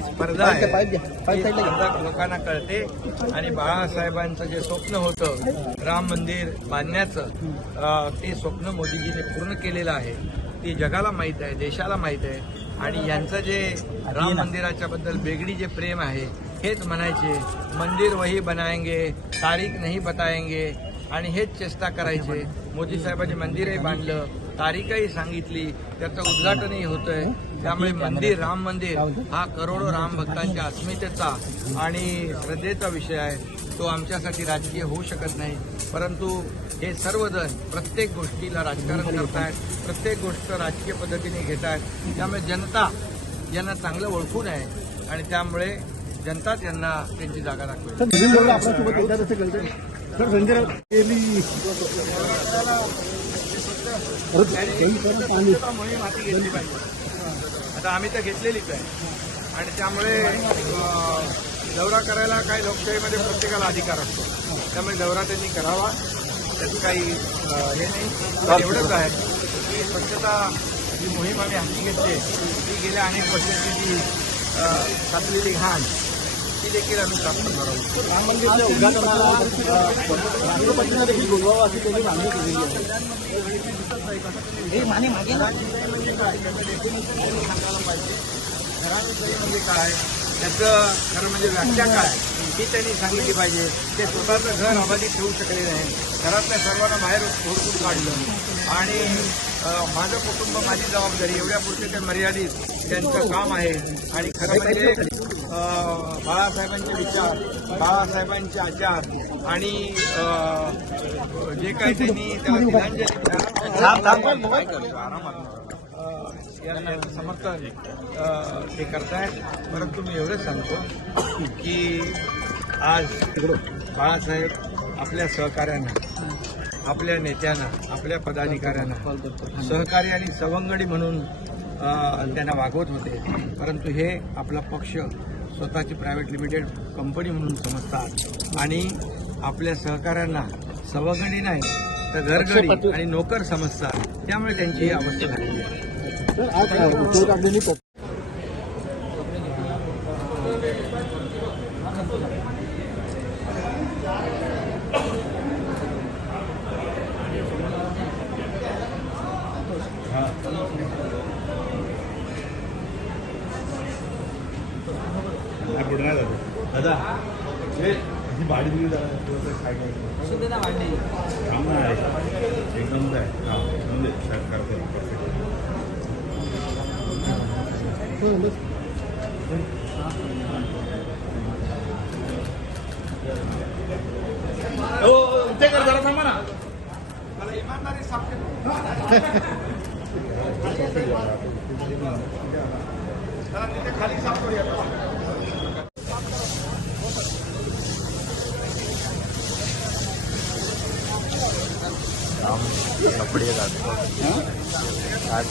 काही स्पर्धा आहे ती स्पर्धा लोकांना कळते आणि बाळासाहेबांचं जे स्वप्न होतं राम मंदिर बांधण्याचं ते स्वप्न मोदीजीने पूर्ण केलेलं आहे. ती जगाला माहीत आहे, देशाला माहीत आहे. आणि यांचं जे राम मंदिराच्या बद्दल वेगळी जे प्रेम आहे हेच म्हणायचे मंदिर वही बनाएंगे तारीख नाही बताएंगे आणि हेच चेष्टा करायचे. मोदी साहेबांनी मंदिरही बांधलं, तारीखही सांगितली, त्याचं उद्घाटनही होतंय. त्यामुळे मंदिर राम मंदिर हा करोडो राम भक्तांच्या अस्मितेचा आणि श्रद्धेचा विषय आहे. तो आमच्यासाठी राजकीय होऊ शकत नाही, परंतु हे सर्वजण प्रत्येक गोष्टीला राजकारण करतायत, प्रत्येक गोष्ट राजकीय पद्धतीने घेत आहेत. त्यामुळे जनता यांना चांगलं ओळखून आहे आणि त्यामुळे जनता त्यांना त्यांची जागा दाखवेल. मोहीम हाती घेतली पाहिजे. आता आम्ही तर घेतलेलीच आहे आणि त्यामुळे दौरा करायला काही लोकशाहीमध्ये प्रत्येकाला अधिकार असतो. त्यामुळे दौरा त्यांनी करावा, त्याचं काही हे नाही. एवढंच आहे की स्वच्छता जी मोहीम आम्ही हाती घेतली ती गेल्या अनेक वर्षांची जी साचलेली घाण ती देखील आम्ही साफ करणार आहोत. राम मंदिराच्या उद्घाटनाला राष्ट्रपतींना देखील बोलवावं अशी त्यांनी मागणी केलेली आहे. घराविषयी म्हणजे काय, त्याचं खरं म्हणजे व्याख्या काय ही त्यांनी सांगितली पाहिजे. ते स्वतःचं घर अबाधित ठेवू शकले नाही, घरातल्या सर्वांना बाहेर फोडून काढलं आणि माझं कुटुंब माझी जबाबदारी एवढ्यापुरते ते मर्यादित त्यांचं काम आहे. आणि खरं म्हणजे बाळासाहेबांचे विचार, बाळासाहेबांचे आचार आणि जे काही त्यांनी त्याला तिलांजली याचं समर्थन ते करतायत. परंतु मी एवढंच सांगतो की आज बाळासाहेब आपल्या सहकाऱ्यांना, आपल्या नेत्यांना, आपल्या पदाधिकाऱ्यांना सहकारी आणि सवंगडी म्हणून त्यांना वागवत होते. परंतु हे आपला पक्ष स्वतःची प्रायव्हेट लिमिटेड कंपनी म्हणून समजतात आणि आपल्या सहकाऱ्यांना सवंगडी नाही तर घरगडी आणि नोकर समजतात. त्यामुळे त्यांची ही अवस्था झालेली आहे. दादा ही भाडी दिली काय एकदम सरकार ते कर जरा थांबा ना. मला इमानदारी साफ तिथे खाली साफ करूया. कपडे आज